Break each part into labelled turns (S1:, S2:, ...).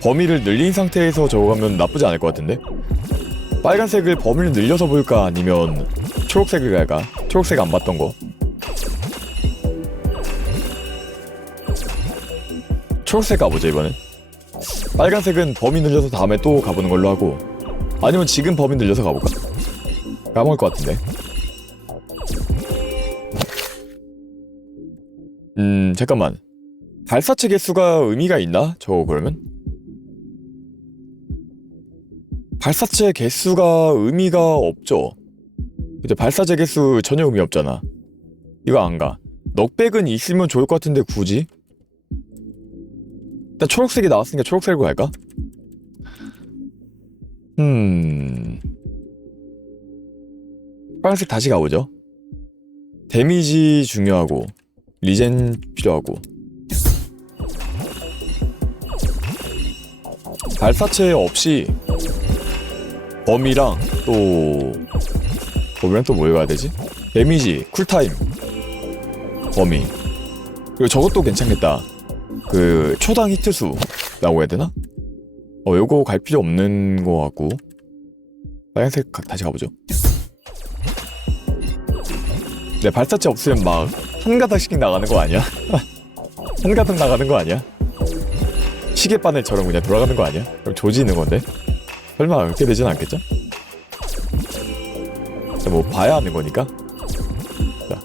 S1: 범위를 늘린 상태에서 저거 가면 나쁘지 않을 것 같은데? 빨간색을 범위를 늘려서 볼까 아니면 초록색을 갈까? 초록색 안 봤던 거 초록색 가보자 이번엔 빨간색은 범위 늘려서 다음에 또 가보는 걸로 하고 아니면 지금 범위 늘려서 가볼까? 까먹을 것 같은데 음 잠깐만 발사체 개수가 의미가 있나? 저거 그러면? 발사체 개수가 의미가 없죠. 이제 발사체 개수 전혀 의미 없잖아. 이거 안 가. 넉백은 있으면 좋을 것 같은데 굳이? 일단 초록색이 나왔으니까 초록색으로 갈까? 음... 빨간색 다시 가보죠. 데미지 중요하고 리젠 필요하고 발사체 없이 범위랑 또 범위랑 또 뭘 가야 되지? 데미지, 쿨타임, 범위 그리고 저것도 괜찮겠다 그 초당 히트수 라고 해야 되나? 어 요거 갈 필요 없는 거 같고 빨간색 가- 다시 가보죠 네 발사체 없으면 막 한 가닥씩 나가는 거 아니야? 한 가닥 나가는 거 아니야? 시계바늘처럼 그냥 돌아가는 거 아니야? 그럼 조지는 건데? 설마 그렇게 되진 않겠죠? 자, 뭐 봐야 하는 거니까. 자.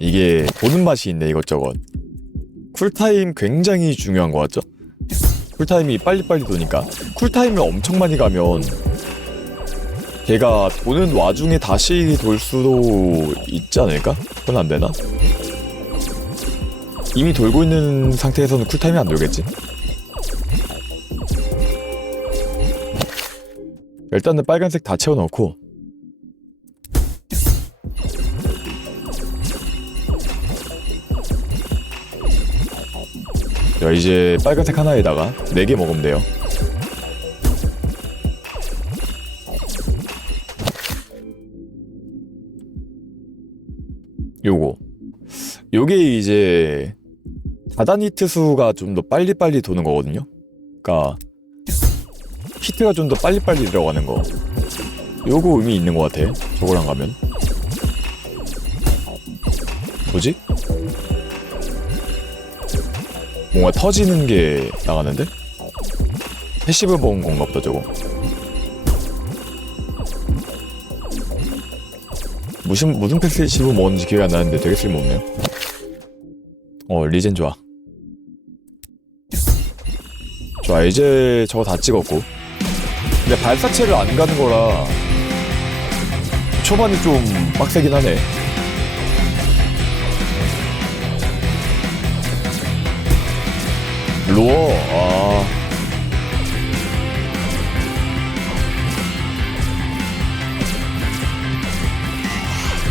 S1: 이게 보는 맛이 있네 이것저것. 쿨타임 굉장히 중요한 것 같죠? 쿨타임이 빨리빨리 도니까 쿨타임을 엄청 많이 가면 걔가 도는 와중에 다시 돌 수도 있지 않을까? 그건 안 되나? 이미 돌고 있는 상태에서는 쿨타임이 안 돌겠지? 일단은 빨간색 다 채워넣고. 자 이제 빨간색 하나에다가 4개 먹으면 돼요. 요거. 요게 이제 다단 히트 수가 좀 더 빨리빨리 도는 거거든요. 그러니까 히트가 좀 더 빨리빨리 들어가는 거. 요거 의미 있는 것 같아. 저거랑 가면. 뭐지? 뭔가 터지는 게 나가는데? 패시브 본 건가 보다 저거. 무슨 무슨 패시브 뭔지 기억이 안 나는데 되게 쓸모없네요. 어 리젠 좋아. 좋아 이제 저거 다 찍었고. 근데 발사체를 안 가는 거라 초반이 좀 빡세긴 하네. 루어 아.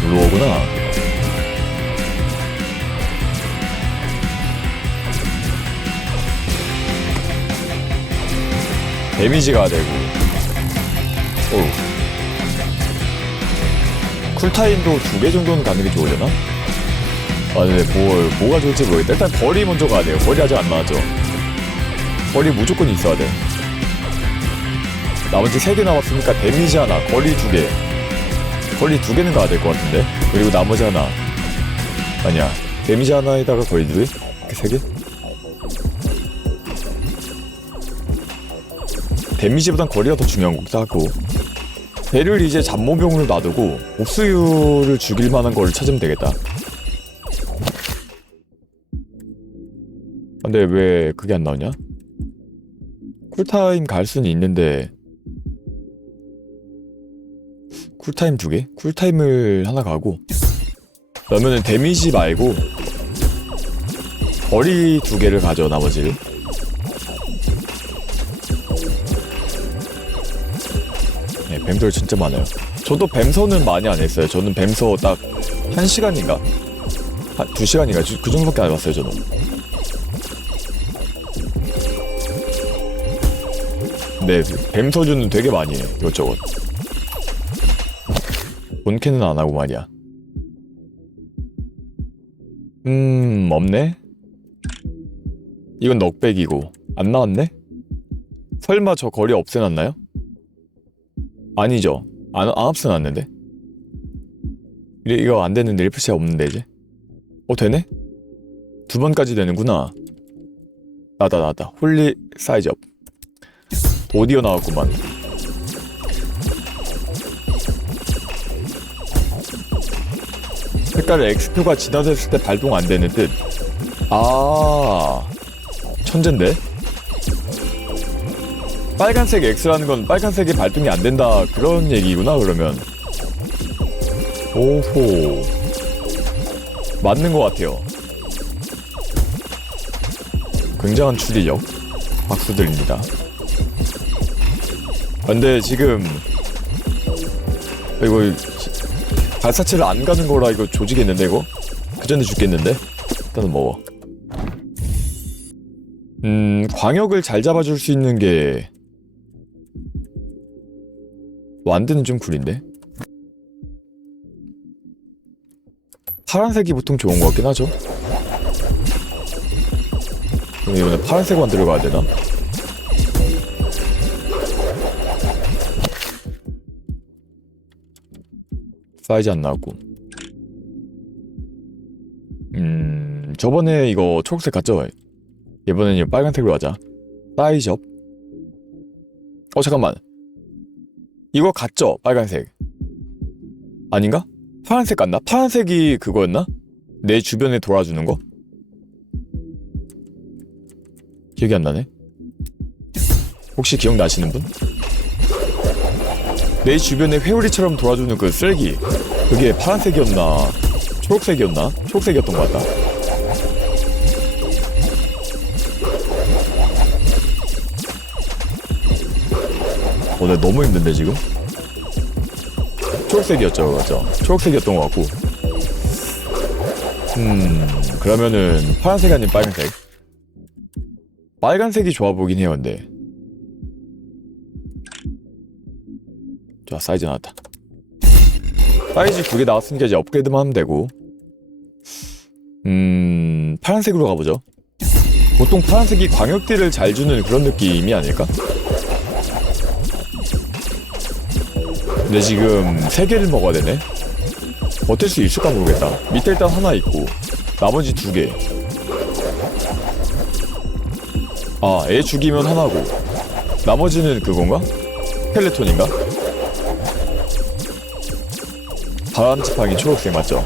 S1: 루어구나. 데미지가 되고. 오. 쿨타임도 두 개 정도는 가는 게 좋으려나? 아 근데 뭘 뭐가 좋을지 모르겠다. 일단 벌이 먼저 가야 돼요. 벌이 아직 안 나왔죠. 벌이 무조건 있어야 돼. 나머지 세 개 남았으니까 데미지 하나 거리 두개. 거리 두 개는 가야 될 것 같은데? 그리고 나머지 하나. 아니야. 데미지 하나에다가 거리 두 개? 이렇게 세 개? 데미지보단 거리가 더 중요한 것 같기도 하고. 배를 이제 잡모병으로 놔두고 옥수유를 죽일 만한 걸 찾으면 되겠다. 근데 왜 그게 안 나오냐? 쿨타임 갈 수는 있는데. 쿨타임 두 개? 쿨타임을 하나 가고. 그러면은 데미지 말고 거리 두 개를 가져 나머지를 네, 뱀돌 진짜 많아요. 저도 뱀서는 많이 안 했어요. 저는 뱀서 딱한 시간인가? 한두 시간인가? 그, 그 정도밖에 안 해봤어요, 저는. 네, 뱀서주는 되게 많이 해, 이것저것. 본캐는 안 하고 말이야. 음 없네 이건 넉백이고 안 나왔네 설마 저 거리 없애놨나요? 아니죠. 안, 안 없애놨는데? 이- 이거 안 되는데 1표시 없는데 이제? 어 되네? 두 번까지 되는구나. 나다 나다. 홀리 사이즈업. 오디오 나왔구만. 색깔의 X표가 진화됐을 때 발동 안 되는 뜻. 아, 천재인데? 빨간색 X라는 건 빨간색이 발동이 안 된다 그런 얘기구나 그러면. 오호. 맞는 것 같아요. 굉장한 추리력. 박수 드립니다. 근데 지금 이거 발사체를 안 가는 거라 이거 조지겠는데 이거? 그 전에 죽겠는데? 일단은 먹어 음 광역을 잘 잡아줄 수 있는 게 완드는 좀 구린데? 파란색이 보통 좋은 것 같긴 하죠 그럼 이번에 파란색 완드를 가야 되나? 사이즈 안 나왔고. 음, 저번에 이거 초록색 갔죠? 이번엔 이 빨간색으로 하자. 사이즈업. 어, 잠깐만. 이거 같죠? 빨간색. 아닌가? 파란색 같나? 파란색이 그거였나? 내 주변에 돌아주는 거? 기억이 안 나네. 혹시 기억나시는 분? 내 주변에 회오리처럼 돌아주는 그 쓰레기 그게 파란색이었나 초록색이었나 초록색이었던 것 같다 어, 내 너무 힘든데 지금? 초록색이었죠 맞죠? 초록색이었던 것 같고. 음 그러면은 파란색 아닌 빨간색? 빨간색이 좋아 보긴 해요 근데. 좋아 사이즈 나왔다. 사이즈 두 개 나왔으니까 이제 업그레이드만 하면 되고. 음 파란색으로 가보죠. 보통 파란색이 광역딜을 잘 주는 그런 느낌이 아닐까? 근데 지금 세 개를 먹어야 되네 어떨 수 있을까 모르겠다 밑에 일단 하나 있고 나머지 두개 아, 애 죽이면 하나고 나머지는 그건가? 펠레톤인가? 바람 지팡이 초록색 맞죠?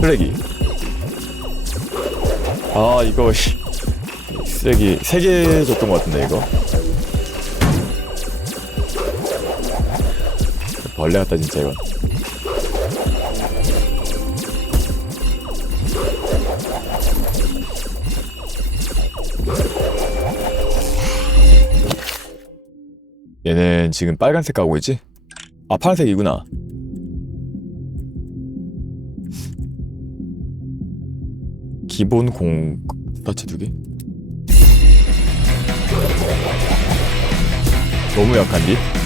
S1: 쓰레기. 아 이거 씨, 쓰레기 세개 줬던 것 같은데 이거. 벌레 같다 진짜 이건. 얘는 지금 빨간색 가고 있지? 아 파란색이구나. 기본 공 스타치 두 개. 너무 약한디?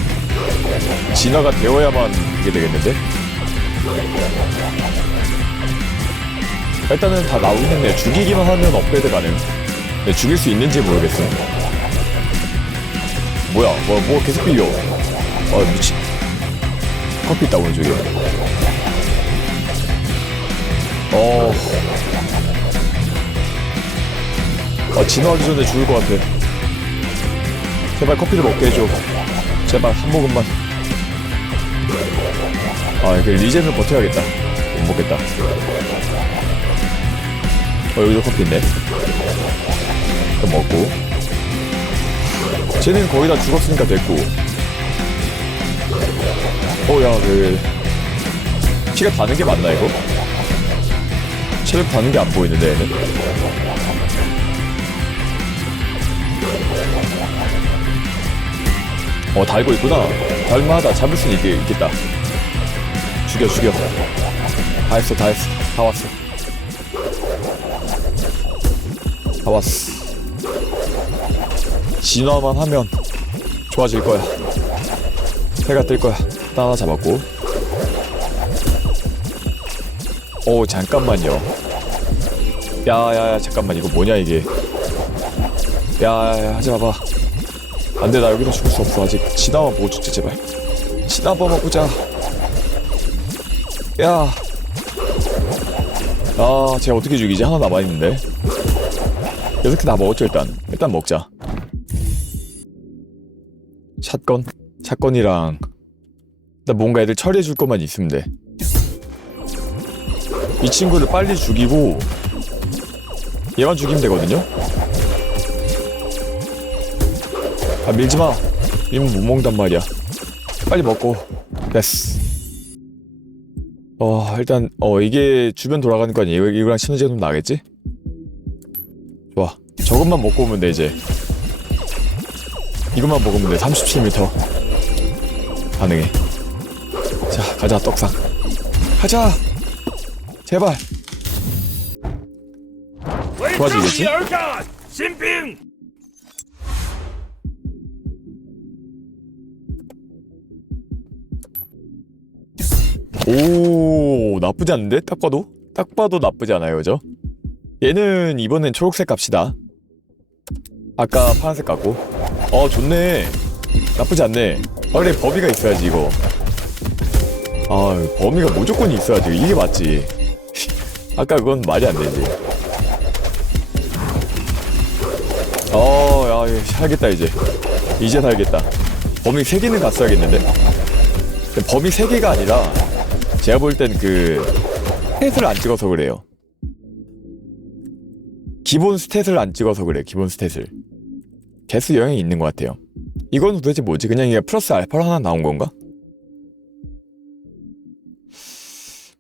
S1: 진화가 되어야만 이게 되겠는데? 일단은 다 했네. 죽이기만 하면 업그레이드 가능. 근데 죽일 수 있는지 모르겠어. 뭐야, 뭐, 뭐 계속 비벼. 아, 미친. 커피 있다, 오른쪽에. 어. 아, 진화하기 전에 죽을 것 같아. 제발 커피를 먹게 해줘. 제발 한 모금만. 아, 그 리젠을 버텨야겠다. 못 먹겠다. 어, 여기도 커피 있네. 또 먹고. 쟤는 거의 다 죽었으니까 됐고. 어, 야, 왜. 피가 다는 게 맞나, 이거? 체력 다는 게 안 보이는데, 얘는. 어 달고 있구나 달마다 잡을 수는 있, 있겠다 죽여 죽여. 다 했어 다 했어. 다 왔어. 다 왔어. 진화만 하면 좋아질 거야. 해가 뜰 거야. 하나 잡았고. 오 잠깐만요. 야야야 잠깐만. 이거 뭐냐 이게? 야야야 하지 마봐. 안돼 나 여기서 죽을 수 없어. 아직 지나만 보고 죽지 제발. 지나봐만 보자 야 아, 쟤 어떻게 죽이지? 하나 남아있는데. 여섯 개 다 먹었죠, 일단. 일단 먹자. 샷건? 샷건이랑. 일단 뭔가 애들 처리해줄 것만 있으면 돼. 이 친구를 빨리 죽이고, 얘만 죽이면 되거든요? 아, 밀지 마. 밀면 못 먹는단 말이야. 빨리 먹고. 됐어. 어 일단 어 이게 주변 돌아가니까 아니에요? 이거랑 시너지가 좀 나겠지? 좋아 저것만 먹고 오면 돼 이제 이것만 먹으면 돼 37m 가능해 자 가자 떡상 가자 제발 좋아지겠지?
S2: 신빙! 오
S1: 오 나쁘지 않은데? 딱 봐도? 딱 봐도 나쁘지 않아요 그죠? 얘는 이번엔 초록색 갑시다. 아까 파란색 갖고. 어 좋네. 나쁘지 않네. 아 그래 범위가 있어야지 이거. 아 범위가 무조건 있어야지. 이게 맞지. 아까 그건 말이 안 되지. 어야 살겠다 이제. 이제 살겠다. 범위 3개는 갔어야겠는데? 범위 3개가 아니라 제가 볼 땐 그 스탯을 안 찍어서 그래요. 기본 스탯을 안 찍어서 그래. 기본 스탯을. 개수 영향이 있는 것 같아요. 이건 도대체 뭐지? 그냥 이게 플러스 알파로 하나 나온 건가?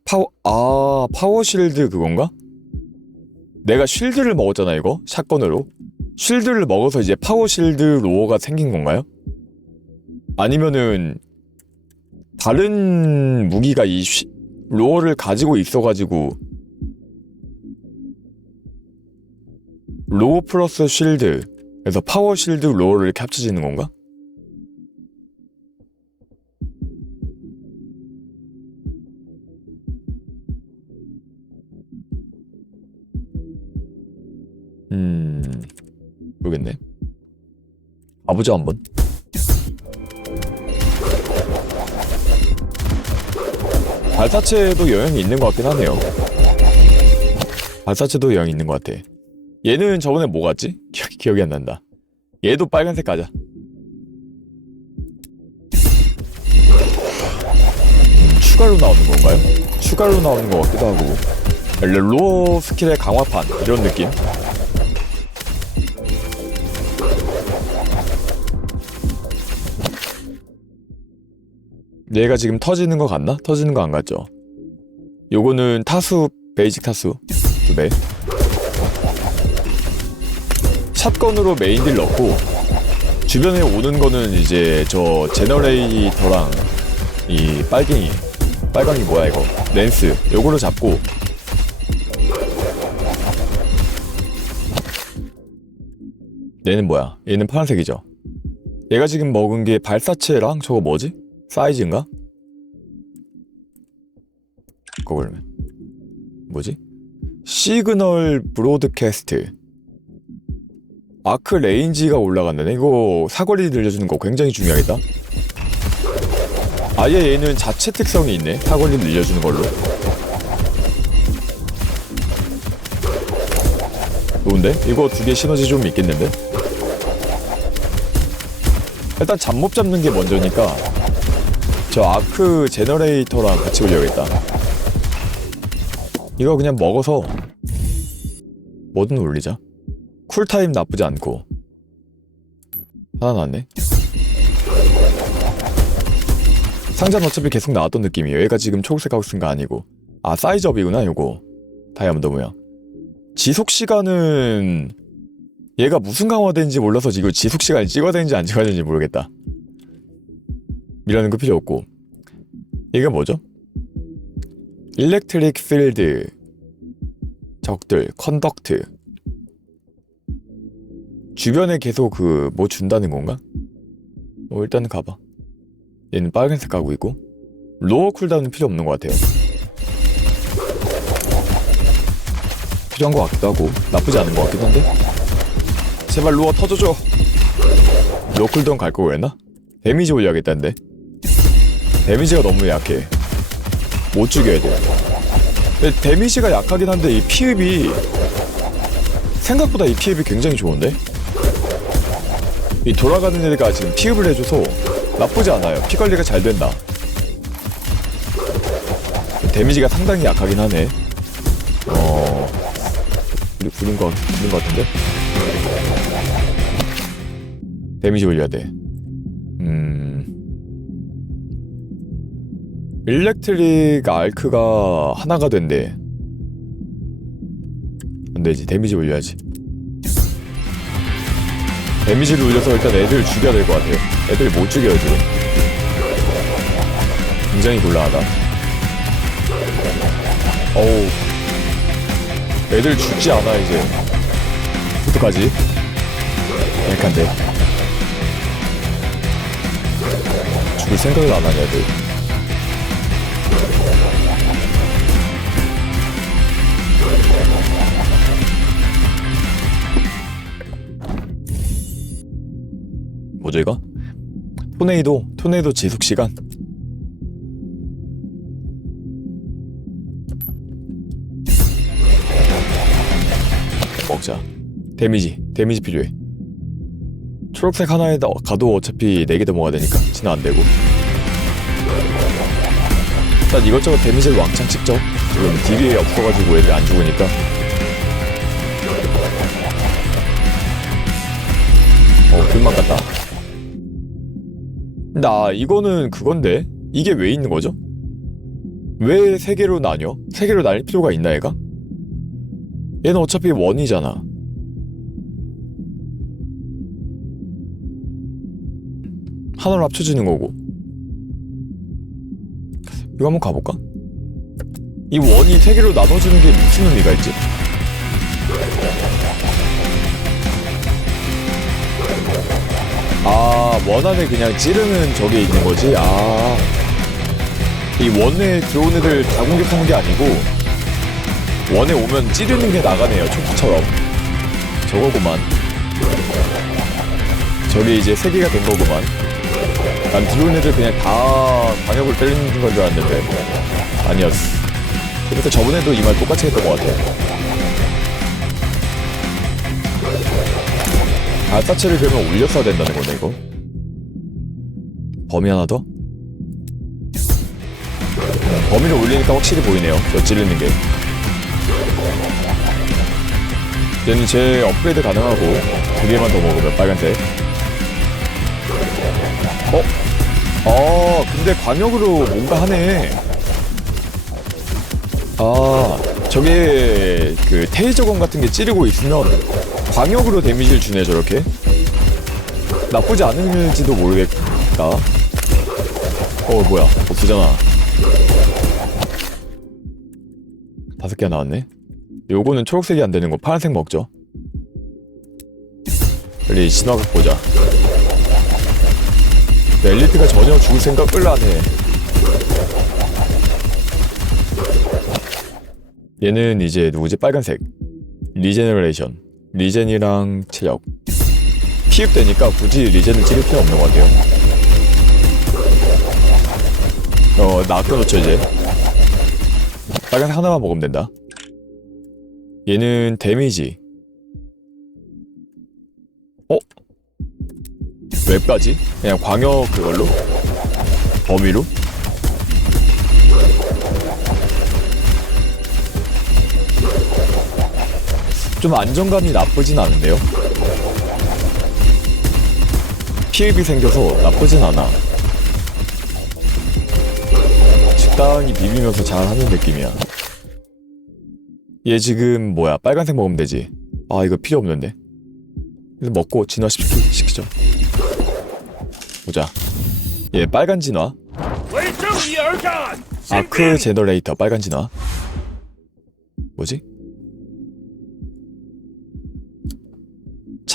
S1: 파워 아 파워 실드 그건가? 내가 쉴드를 먹었잖아 이거 샷건으로. 쉴드를 먹어서 이제 파워 실드 로어가 생긴 건가요? 아니면은 다른 무기가 이 쉬, 로어를 가지고 있어가지고 로어 플러스 쉴드 그래서 파워 쉴드 로어를 합쳐지는 건가? 음 모르겠네 가보자 한번 발사체도 영향이 있는 것 같긴 하네요. 발사체도 영향이 있는 것 같아. 얘는 저번에 뭐 갔지? 기억, 기억이 안 난다. 얘도 빨간색 가자. 음, 추가로 나오는 건가요? 추가로 나오는 것 같기도 하고. 로어 스킬의 강화판 이런 느낌. 얘가 지금 터지는 거 같나? 터지는 거 안 같죠? 요거는 타수 베이직 타수 두 배. 샷건으로 메인 딜 넣고 주변에 오는 거는 이제 저 제너레이터랑 이 빨갱이 빨강이 뭐야 이거 렌스 요거로 잡고 얘는 뭐야 얘는 파란색이죠 얘가 지금 먹은 게 발사체랑 저거 뭐지? 사이즈인가? 그러면 뭐지? 시그널 브로드캐스트 아크 레인지가 올라간다네 이거 사거리 늘려주는 거 굉장히 중요하겠다 아예 얘는 자체 특성이 있네 사거리 늘려주는 걸로 좋은데? 이거 두 개 시너지 좀 있겠는데? 일단 잡몹 잡는 게 먼저니까 저 아크 제너레이터랑 같이 올려야겠다. 이거 그냥 먹어서 뭐든 올리자. 쿨타임 나쁘지 않고 하나 나왔네. 상자는 어차피 계속 나왔던 느낌이에요. 얘가 지금 초록색 하고 쓴거 아니고 아 사이즈업이구나 요거 다이아몬드 모양. 지속 시간은 얘가 무슨 강화되는지 몰라서 지금 지속 시간을 찍어야 되는지 안 찍어야 되는지 모르겠다. 밀라는 거 필요 없고. 이게 뭐죠? 일렉트릭 필드 적들 컨덕트 주변에 계속 그 뭐 준다는 건가? 뭐 일단 은 가봐. 얘는 빨간색 가고 있고. 로어 쿨다운은 필요 없는 것 같아요. 필요한 것 같기도 하고 나쁘지 않은 것 같기도 한데. 제발 루어 터져줘. 노쿨던 갈거 그랬나? 데미지 올려야겠다는데 데미지가 너무 약해 못 죽여야 돼 근데 데미지가 약하긴 한데 이 피흡이 생각보다 이 피흡이 굉장히 좋은데? 이 돌아가는 애가 지금 피흡을 해줘서 나쁘지 않아요 피 관리가 잘 된다 데미지가 상당히 약하긴 하네 어... 우리 부른 거, 부른 거 같은데? 데미지 올려야 돼. 일렉트릭 알크가 하나가 된대. 안 되지. 데미지 올려야지. 데미지를 올려서 일단 애들 죽여야 될 것 같아요. 애들 못 죽여요, 지금. 굉장히 곤란하다. 어우. 애들 죽지 않아, 이제. 어떡하지? 약한데. 죽을 생각을 안 하냐, 애들. 뭐죠, 이거? 토네이도, 토네이도 지속 시간. 먹자. 데미지, 데미지 필요해. 초록색 하나에 다- 가도 어차피 4개 더 먹어야 되니까 진화 안 되고. 일단 이것저것 데미지를 왕창 찍죠. 지금 딜이 없어가지고 애들 안 죽으니까. 나 이거는 그건데 이게 왜 있는 거죠? 왜 세 개로 나뉘어? 세 개로 나뉠 필요가 있나 얘가? 얘는 어차피 원이잖아. 하나로 합쳐지는 거고. 이거 한번 가볼까? 이 원이 세 개로 나눠지는 게 무슨 의미가 있지? 아, 원 안에 그냥 찌르는 저게 있는 거지? 아. 이 원에 들어온 애들 다 공격하는 게 아니고, 원에 오면 찌르는 게 나가네요, 초크처럼. 저거구만. 저게 이제 세 개가 된 거구만. 난 들어온 애들 그냥 다 방역을 때리는 건 줄 알았는데, 아니었어. 그래서 저번에도 이 말 똑같이 했던 것 같아. 알사체를 그러면 올렸어야 된다는 거네, 이거. 범위 하나 더? 범위를 올리니까 확실히 보이네요. 저 찌르는 게. 얘는 제 업그레이드 가능하고 두 개만 더 먹으면 빨간색. 어? 아, 근데 광역으로 뭔가 하네. 아, 저게 그 테이저건 같은 게 찌르고 있으면 광역으로 데미지를 주네 저렇게. 나쁘지 않을지도 모르겠다. 어 뭐야 없어잖아. 다섯 개가 나왔네. 요거는 초록색이 안 되는 거 파란색 먹죠. 빨리 신화각 보자. 네, 엘리트가 전혀 죽을 생각을 안 해. 얘는 이제 누구지? 빨간색. 리제너레이션. 리젠이랑 체력. 피흡되니까 굳이 리젠을 찍을 필요 없는 것 같아요. 어, 나 아껴놓죠, 이제. 빨간색 하나만 먹으면 된다. 얘는 데미지. 어? 웹까지? 그냥 광역 그걸로? 범위로? 좀 안정감이 나쁘진 않은데요? 피읍이 생겨서 나쁘진 않아. 식당이 비비면서 잘하는 느낌이야. 얘 지금 뭐야? 빨간색 먹으면 되지. 아 이거 필요 없는데. 일단 먹고 진화시키죠. 보자. 얘 빨간 진화? 아크 제너레이터 빨간 진화? 뭐지?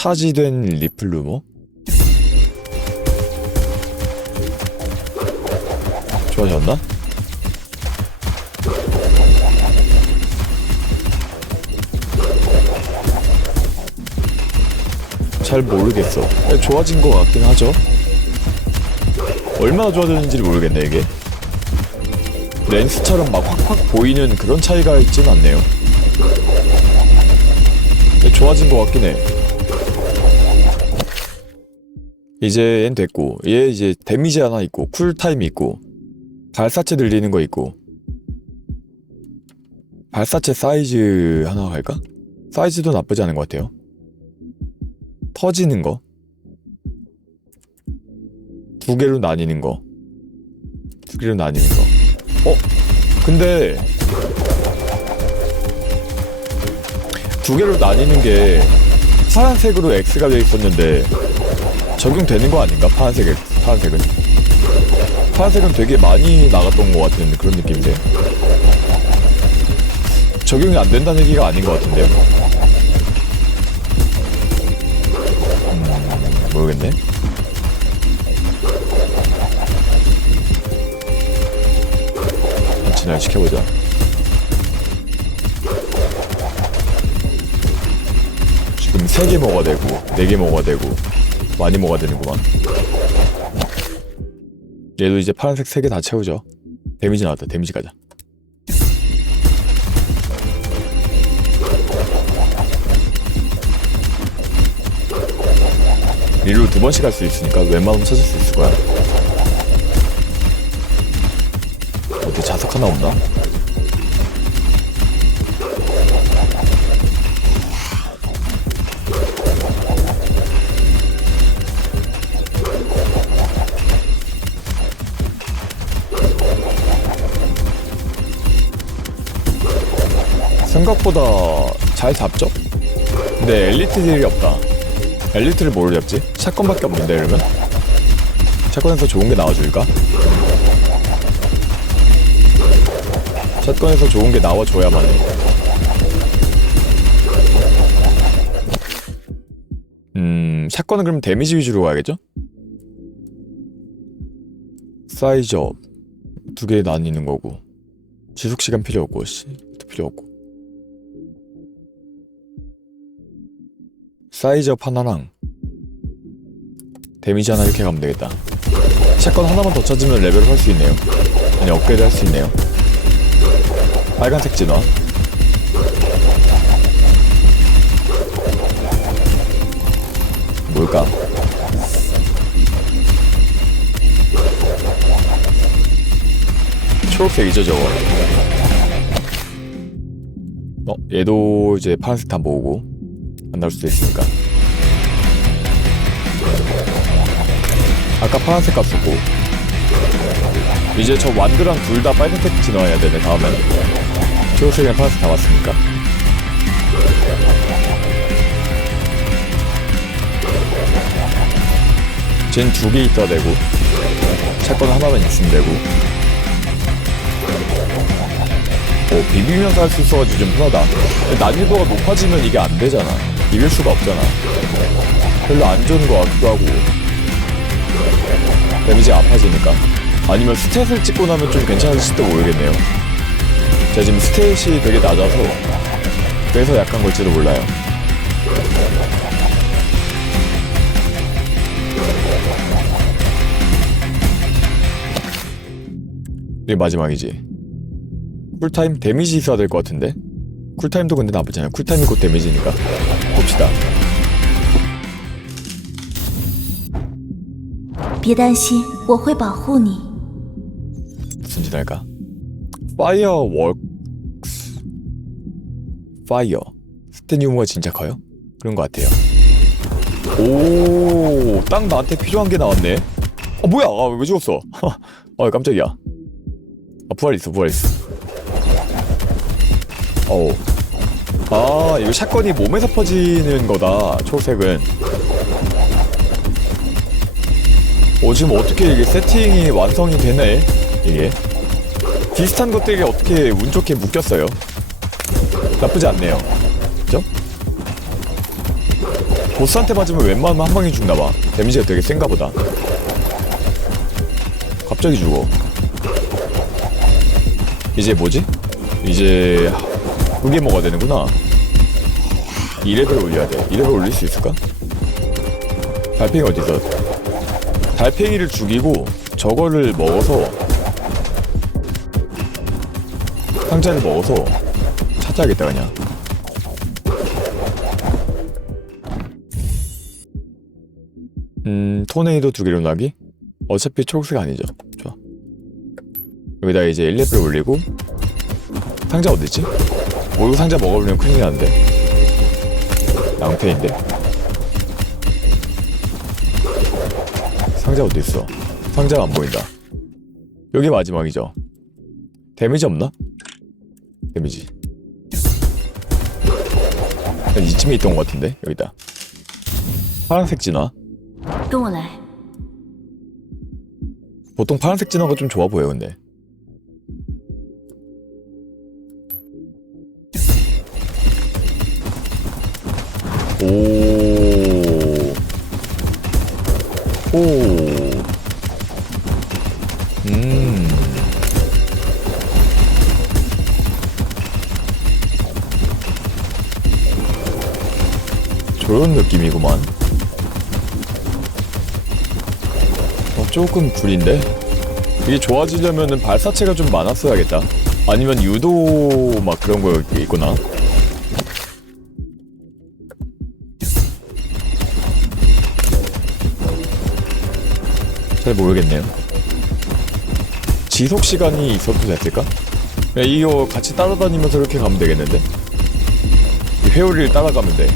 S1: 차지된 리플루머? 좋아졌나? 잘 모르겠어. 좋아진 것 같긴 하죠. 얼마나 좋아졌는지 모르겠네 이게. 렌스처럼 막 확확 보이는 그런 차이가 있진 않네요. 네, 좋아진 것 같긴 해. 이제 얜 됐고 얘 이제 데미지 하나 있고 쿨타임이 있고 발사체 늘리는 거 있고 발사체 사이즈 하나 갈까? 사이즈도 나쁘지 않은 것 같아요. 터지는 거. 두 개로 나뉘는 거. 두 개로 나뉘는 거. 어? 근데 두 개로 나뉘는 게 파란색으로 X가 되어 있었는데 적용되는 거 아닌가? 파란색 X, 파란색은. 파란색은 되게 많이 나갔던 것 같은 그런 느낌인데. 적용이 안 된다는 얘기가 아닌 것 같은데요. 음, 모르겠네. 진화를 시켜보자. 지금 3개 먹어야 되고, 4개 먹어야 되고, 많이 먹어야 되는구만. 얘도 이제 파란색 3개 다 채우죠. 데미지 나왔다, 데미지 가자. 리로 두 번씩 할 수 있으니까 웬만하면 찾을 수 있을 거야. 어디 자석 하나 없나? 생각보다 잘 잡죠? 근데 엘리트들이 없다. 엘리트를 뭐로 잡지? 샷건밖에 없는데 이러면? 샷건에서 좋은 게 나와줄까? 샷건에서 좋은 게 나와줘야만 해. 음, 샷건은 그럼 데미지 위주로 가야겠죠? 사이즈업 두 개 나뉘는 거고 지속 시간 필요 없고 씨 필요 없고 사이즈업 하나랑 데미지 하나 이렇게 가면 되겠다. 샷건 하나만 더 찾으면 레벨을 할 수 있네요. 아니 업그레이드 할 수 있네요. 빨간색 진화. 뭘까? 초록색이죠 저거. 어 얘도 이제 파란색 다 모으고 안 나올 수도 있으니까. 아까 파란색 값었고. 이제 저 완드랑 둘 다 빨간색 진화해야 되네 다음에. 초록색이랑 파란색 다 왔으니까. 쟨 두 개 있어야 되고 샷건 하나만 있으면 되고. 오 비비면서 할 수 있어가지고 좀 편하다. 난이도가 높아지면 이게 안 되잖아 비빌 수가 없잖아. 별로 안 좋은 거 같기도 하고. 데미지 아파지니까. 아니면 스탯을 찍고 나면 좀 괜찮을지도 모르겠네요. 제가 지금 스탯이 되게 낮아서 그래서 약간 걸지도 몰라요. 이게 마지막이지. 쿨타임 데미지 있어야 될 것 같은데? 쿨타임도 근데 나쁘지 않아요. 쿨타임이 곧 데미지니까 봅시다
S3: 别担心，我会保护你。
S1: 무슨 짓 할까? 파이어웍스 파이어 스테니우무가 진짜 커요? 그런 것 같아요 오딱 나한테 필요한 게 나왔네 아 뭐야 아, 왜 죽었어 아 깜짝이야 아 부활 있어 부활 있어 어우 아 이거 샷건이 몸에서 퍼지는 거다 초록색은. 오 지금 어떻게 이게 세팅이 완성이 되네 이게? 비슷한 것들이 어떻게 운 좋게 묶였어요? 나쁘지 않네요. 그죠? 보스한테 맞으면 웬만하면 한 방에 죽나봐. 데미지가 되게 센가 보다. 갑자기 죽어. 이제 뭐지? 이제 두개 먹어야 되는구나 2레벨 올려야 돼 2레벨 올릴 수 있을까? 달팽이 어디 있어? 달팽이를 죽이고 저거를 먹어서 상자를 먹어서 찾아야겠다 그냥. 음 토네이도 두 개로 나기? 어차피 초록색 아니죠. 좋아. 여기다 이제 1레벨 올리고 상자 어딨지? 오유 상자 먹어버리면 큰일 나는데. 낭패인데. 상자 어디 있어? 상자가 안 보인다. 여기 마지막이죠. 데미지 없나? 데미지. 이쯤에 있던 것 같은데 여기다. 파란색 진화? 보통 파란색 진화가 좀 좋아 보여 근데. 음. 저런 느낌이구만. 어, 조금 구린데? 이게 좋아지려면은 발사체가 좀 많았어야겠다. 아니면 유도 막 그런 거 있구나. 잘 모르겠네요. 지속 시간이 있어도 됐을까? 이거 같이 따라다니면서 이렇게 가면 되겠는데? 이 회오리를 따라가면 돼.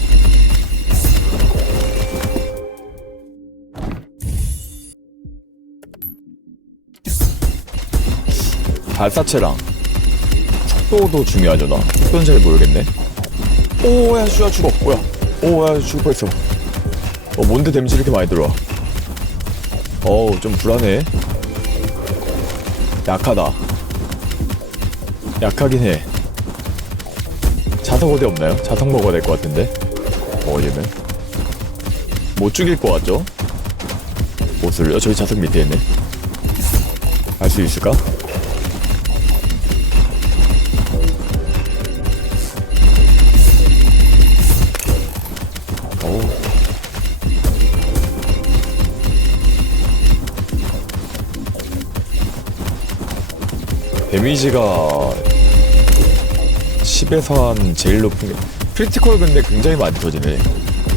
S1: 발사체랑 속도도 중요하잖아. 속도는 잘 모르겠네. 오야 슈야 죽어. 뭐야? 오야 죽을 뻔했어. 어 뭔데 데미지 이렇게 많이 들어와? 어우 좀 불안해. 약하다. 약하긴 해. 자석 어디 없나요? 자석 먹어야 될 것 같은데. 먹으려면 못 죽일 것 같죠? 못을요? 저기 자석 밑에 있네. 알 수 있을까? 데미지가 10에서 한 제일 높은 게 크리티컬 근데 굉장히 많이 터지네.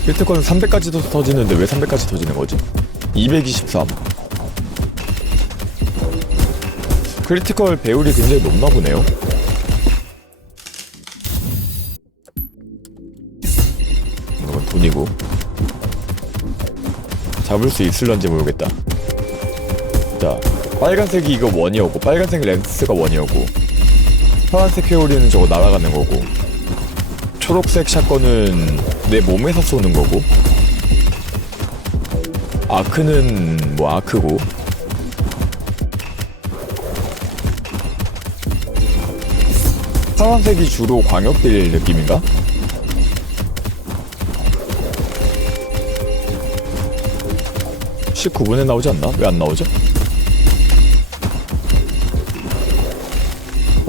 S1: 크리티컬은 300까지도 터지는데 왜 300까지 터지는 거지? 223 크리티컬 배율이 굉장히 높나 보네요. 이건 돈이고. 잡을 수 있을런지 모르겠다. 자 빨간색이 이거 원이었고 빨간색 렌스가 원이었고 파란색 회오리는 저거 날아가는 거고 초록색 샷건은 내 몸에서 쏘는 거고 아크는 뭐 아크고 파란색이 주로 광역딜 느낌인가? (19분에) 나오지 않나? 왜 안 나오죠?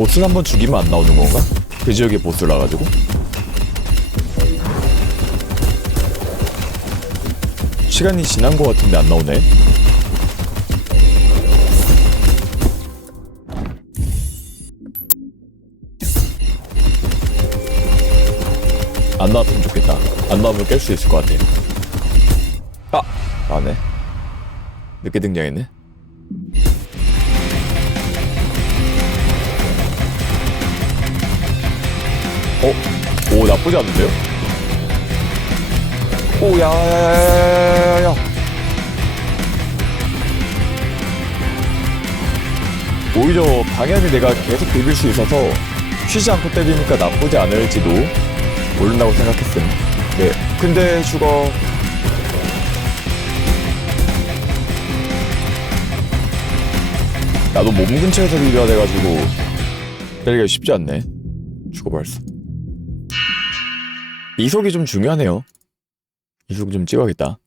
S1: 보스를 한번 죽이면 안 나오는 건가? 그 지역에 보스라 가지고 시간이 지난 것 같은데 안 나오네. 안 나왔으면 좋겠다. 안 나오면 깰 수 있을 것 같아. 아! 나네. 늦게 등장했네. 어? 오 나쁘지 않은데요? 오 야야야야야야야 오히려 방향을 내가 계속 비빌 수 있어서 쉬지 않고 때리니까 나쁘지 않을지도 모른다고 생각했음 네 근데 죽어 나도 몸 근처에서 비벼야 돼가지고 때리기가 쉽지 않네. 죽어버렸어 이속이 좀 중요하네요. 이속 좀 찍어야겠다.